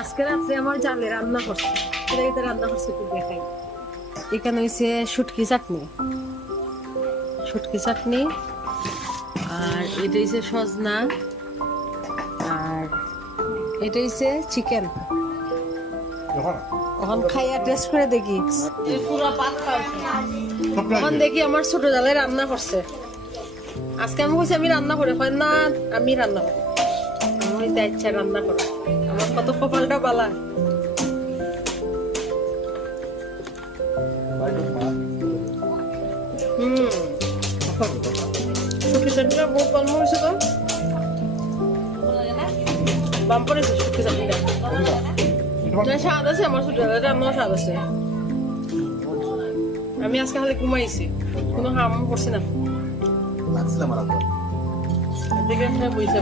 আজকে রাত্রে আমার জালে রান্না করছে, এটা রান্না করছে একটু দেখাই। এখানে হয়েছে শুটকি চাটনি, আর এটা হচ্ছে সজনা, আর এটা হচ্ছে চিকেন। এখন খাইয়া টেস্ট করে দেখি, এখন দেখি আমার ছোট জালে রান্না করছে। আজকে আমি বলছি আমি রান্না করে, হয় না আমি রান্না করি, আমি ইচ্ছা রান্না করো, আমার কত কপালটা বালা। শুটকি চাটনিটা বহুত গল্প হয়েছে তো, বাম পড়েছে শুটকি চাটনিটা। স্বাদ আছে আমার ছোট জালে রান্নাও স্বাদ আছে। আমি আজকে খালি ঘুমাইছি, কোনো হাম করছি না। দেখে বইছে